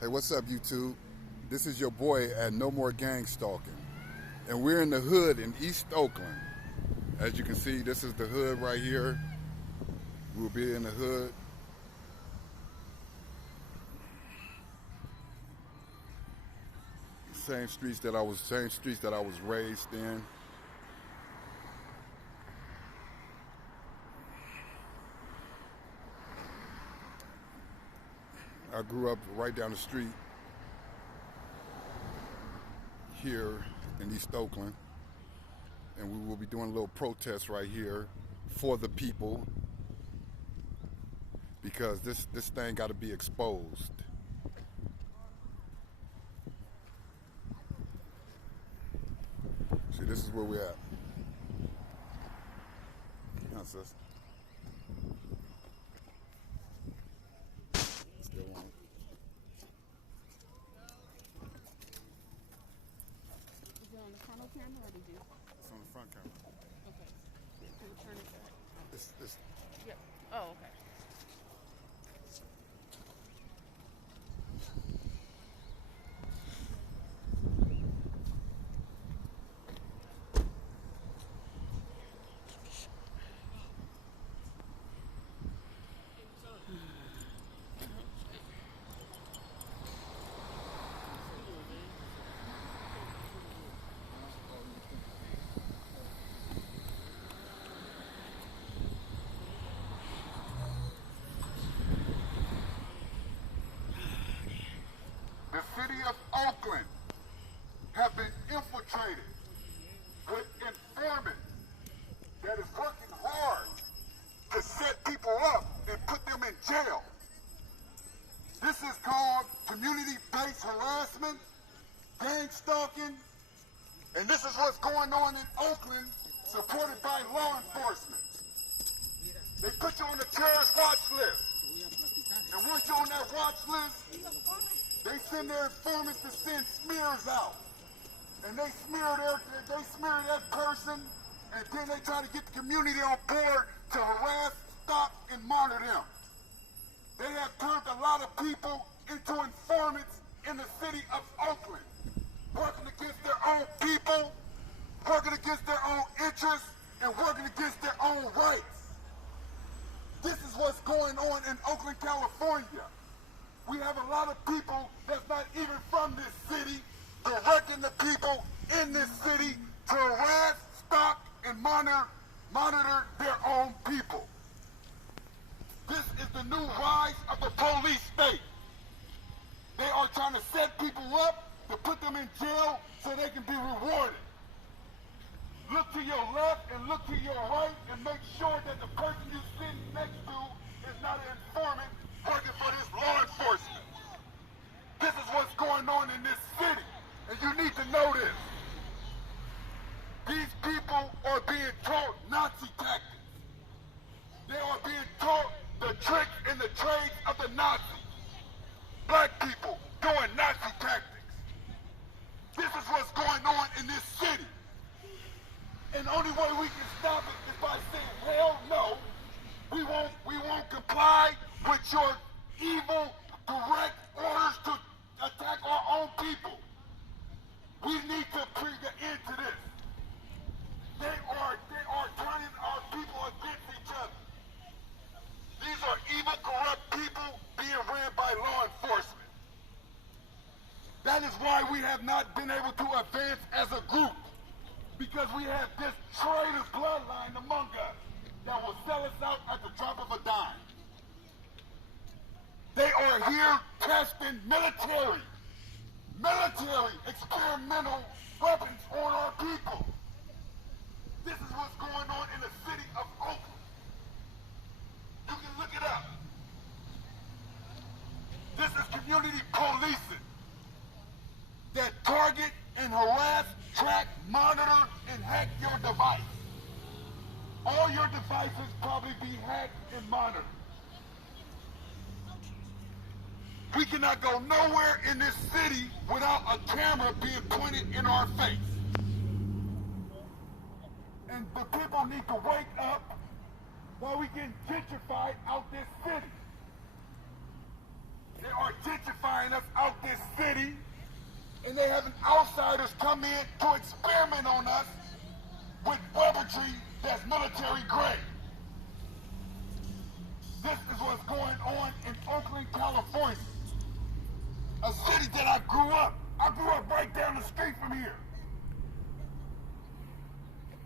Hey, what's up, YouTube? This is your boy at No More Gang Stalking. And we're in the hood in East Oakland. As you can see, this is the hood right here. We'll be in the hood. Same streets that I was raised in. I grew up right down the street here in East Oakland, and we will be doing a little protest right here for the people because this thing got to be exposed. See, this is where we're at. Now, sis. Still on. Is it on the frontal camera or did you? It's on the front camera. Okay. Can you turn it back? It's Yep. Oh, okay. the city of Oakland have been infiltrated with informants that is working hard to set people up and put them in jail. This is called community-based harassment, gang stalking, and this is what's going on in Oakland, supported by law enforcement. They put you on the terrorist watch list. And once you're on that watch list, they send their informants to send smears out. And they smear that person, and then they try to get the community on board to harass, stop, and monitor them. They have turned a lot of people into informants in the city of Oakland, working against their own people, working against their own interests, and working against their own rights. This is what's going on in Oakland, California. We have a lot of people that's not even from this city directing the people in this city to harass, stop, and monitor their own people. This is the new rise of the police state. They are trying to set people up to put them in jail so they can be rewarded. Look to your left and look to your right and make sure that the person you're sitting next to is not an informant working for this law enforcement. This is what's going on in this city, and you need to know this. These people are being taught Nazi tactics. They are being taught the tricks and the trades of the Nazis. Black people doing Nazi tactics. This is what's going on in this city. And the only way we can stop it is by saying, hell no, we won't comply with your evil, direct orders to attack our own people. We need to bring an end to this. They are turning our people against each other. These are evil, corrupt people being ran by law enforcement. That is why we have not been able to advance as a group. Because we have this traitor's bloodline among us that will sell us out at the drop of a dime. They are here testing military experimental weapons on our people. This is what's going on in the city of Oakland. You can look it up. This is community policing that target and harass, track, monitor, and hack your device. All your devices probably be hacked and monitored. We cannot go nowhere in this city without a camera being pointed in our face. And the people need to wake up while we get gentrified out this city. They are gentrifying gentrifying us out this city, and they having outsiders come in to experiment on us with weaponry that's military grade. This is what's going on in Oakland, California, a city that I grew up. I grew up right down the street from here.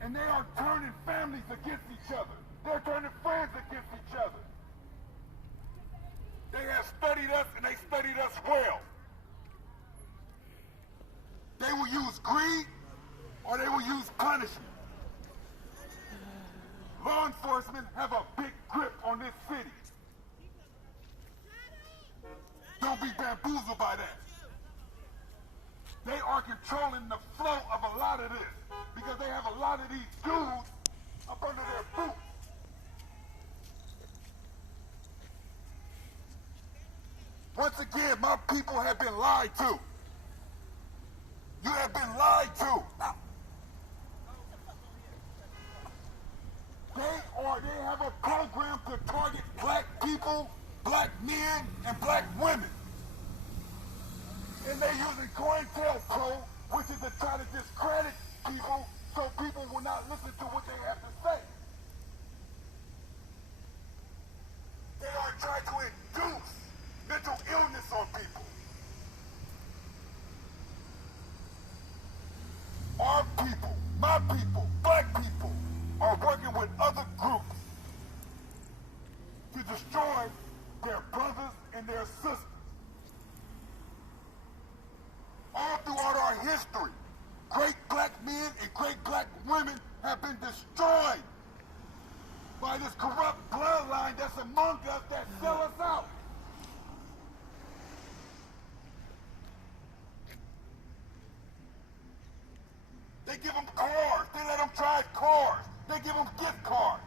And they are turning families against each other. They're turning friends against each other. They have studied us, and they studied us well. They will use greed, or they will use punishment. Law enforcement have a big grip on this city. Don't be bamboozled by that. They are controlling the flow of a lot of this because they have a lot of these dudes up under their boots. Once again, my people have been lied to. You have been lied to. They have a program to target black people, black men, and black women. And they're using COINTELPRO, which is to try to discredit people so people will not listen to what they have to say. They are trying to induce mental illness on people. Our people, my people, black people, are working with other groups to destroy their brothers and their sisters. All throughout our history, great black men and great black women have been destroyed by this corrupt bloodline that's among us that sell us out. They give them cars. They let them drive cars. They give them gift cards.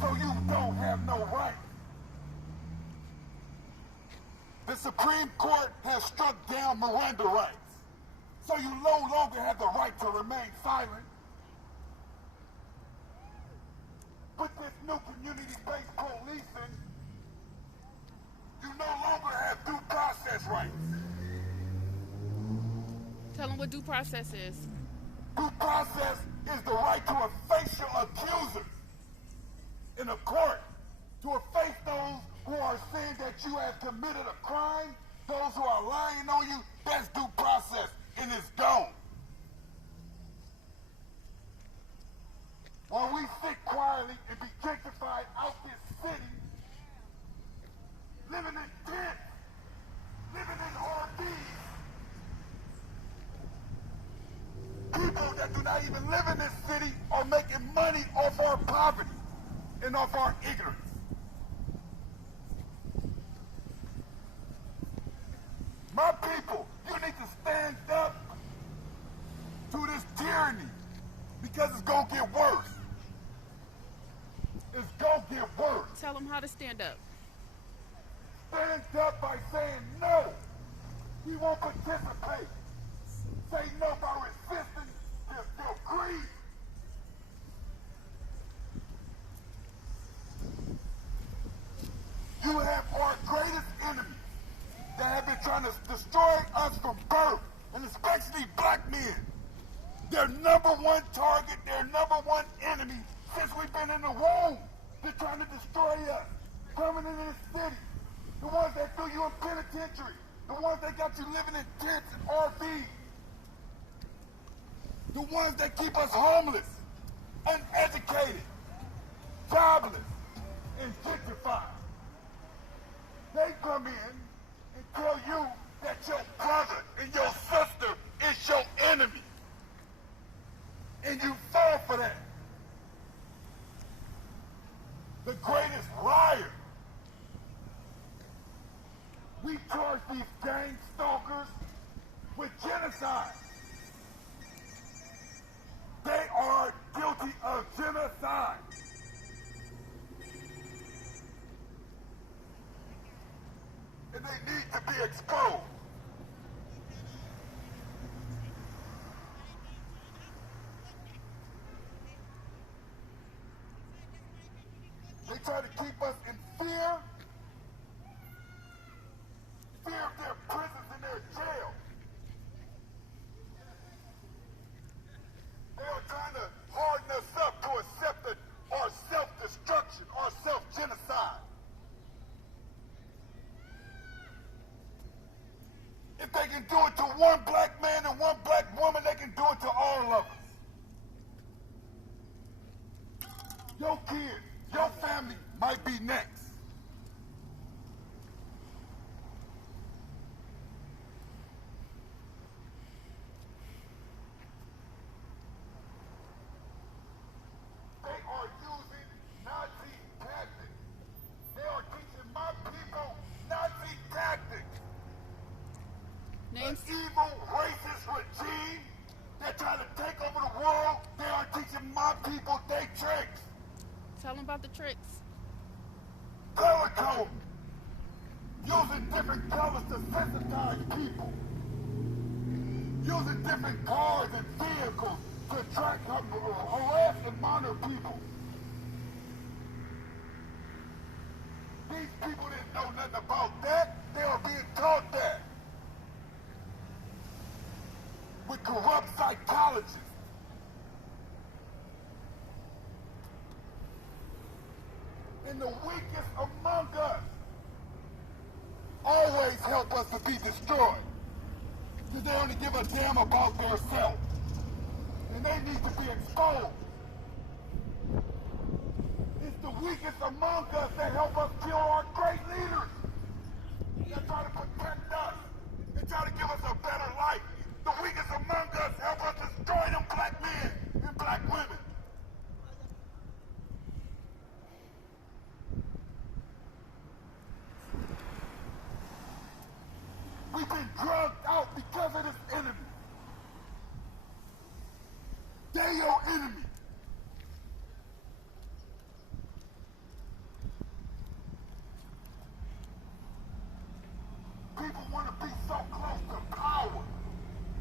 So you don't have no right. The Supreme Court has struck down Miranda rights. So you no longer have the right to remain silent. With this new community-based policing, you no longer have due process rights. Tell them what due process is. Due process is the right to efface your accusers in a court, to efface those who are saying that you have committed a crime, those who are lying on you. That's due process, and it's gone. While we sit quietly and be gentrified out this city, living in tents, living in RVs, people that do not even live in this city are making money off our poverty and off our ignorance. My people, you need to stand up to this tyranny because it's going to get worse. It's going to get worse. Tell them how to stand up. Stand up by saying no. We won't participate. Say no by resisting their greed. You have our greatest enemies that have been trying to destroy us from birth, and especially black men. Their number one target, their number one enemy since we've been in the womb. They're trying to destroy us, coming into the city. The ones that threw you in penitentiary, the ones that got you living in tents and RVs, the ones that keep us homeless, uneducated, jobless, and gentrified. They come in and tell you that your brother and your sister is your enemy. And you fall for that. The greatest liar. We charge these gang stalkers with genocide. They are guilty of genocide. And they need to be exposed. try to keep us in fear of their prisons and their jails. They are trying to harden us up to accept our self-destruction, our self-genocide. If they can do it to one black man and one black woman, they can do it to all of us. Your kids, your family might be next. They are using Nazi tactics. They are teaching my people Nazi tactics. Names. The evil, racist regime that try to take over the world, they are teaching my people their tricks. Tell them about the tricks. Color coding. Using different colors to sensitize people. Using different cars and vehicles to track, harass, and monitor people. These people didn't know nothing about that. They are being taught that. With corrupt psychologists. And the weakest among us always help us to be destroyed. Because they only give a damn about themselves. And they need to be exposed. It's the weakest among us that help us kill our great leaders. They try to protect us. They try to give us a better life. The weakest among us help us destroy them black men and black women. We've been drugged out because of this enemy. They're your enemy. People want to be so close to power,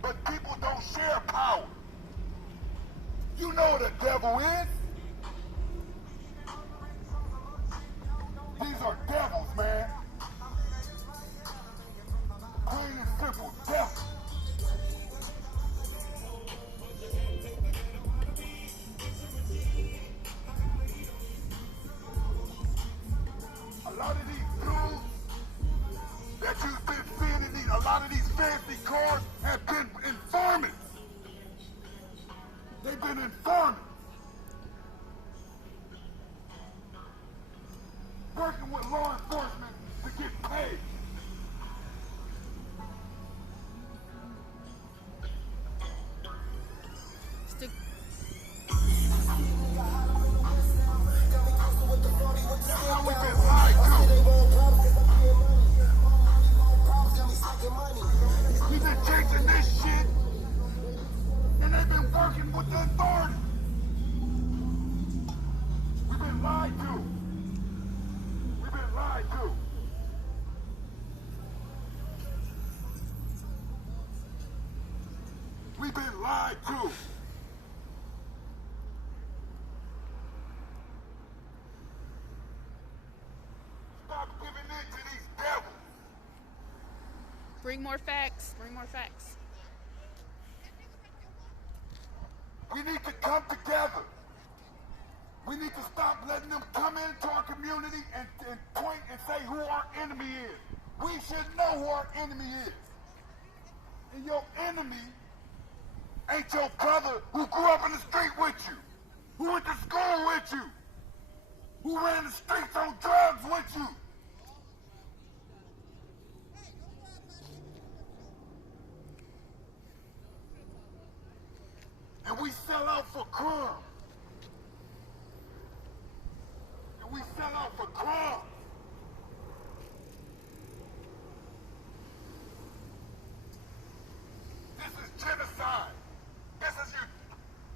but people don't share power. You know what the devil is? These are devils, man. Plain and simple, devils. A lot of these dudes that you've been seeing in a lot of these fancy cars have been informants. They've been informants. Working with law enforcement to get paid. Stick. That's how we've been lied to. We've been chasing this shit, and they've been working with the authorities. We've been lied to. We've been lied to. We've been lied to. Stop giving in to these devils. Bring more facts. Bring more facts. We need to come together. We need to stop letting them come into our community and point and say who our enemy is. We should know who our enemy is. And your enemy ain't your brother who grew up in the street with you, who went to school with you, who ran the streets on drugs with you. And we sell out for crime. And we sell out for crime. This is genocide. This is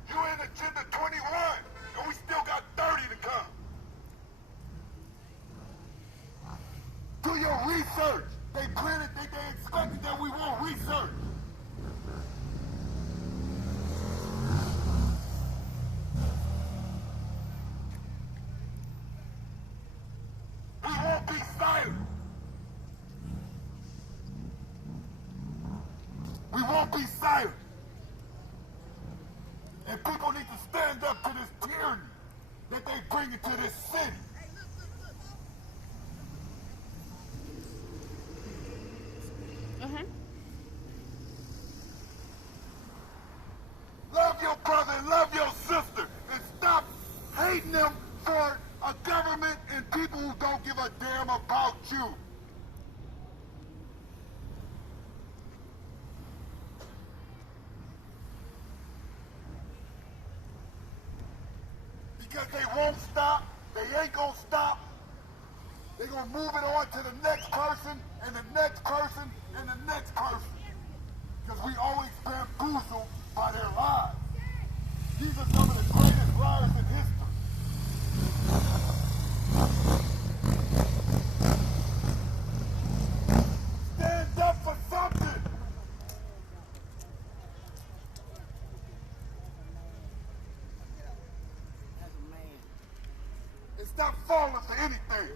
you in Agenda 21, and we still got 30 to come. Do your research. They planted, they expected that we won't research. can't be silent. And people need to stand up to this tyranny that they bring into this city. Uh-huh. Love your brother and love your sister and stop hating them for a government and people who don't give a damn about you. Because they won't stop, they ain't gonna stop. They're gonna move it on to the next person and the next person and the next person. Because we always bamboozled by their lies. These are some of the greatest liars in history. Stand up for something. And stop falling for anything.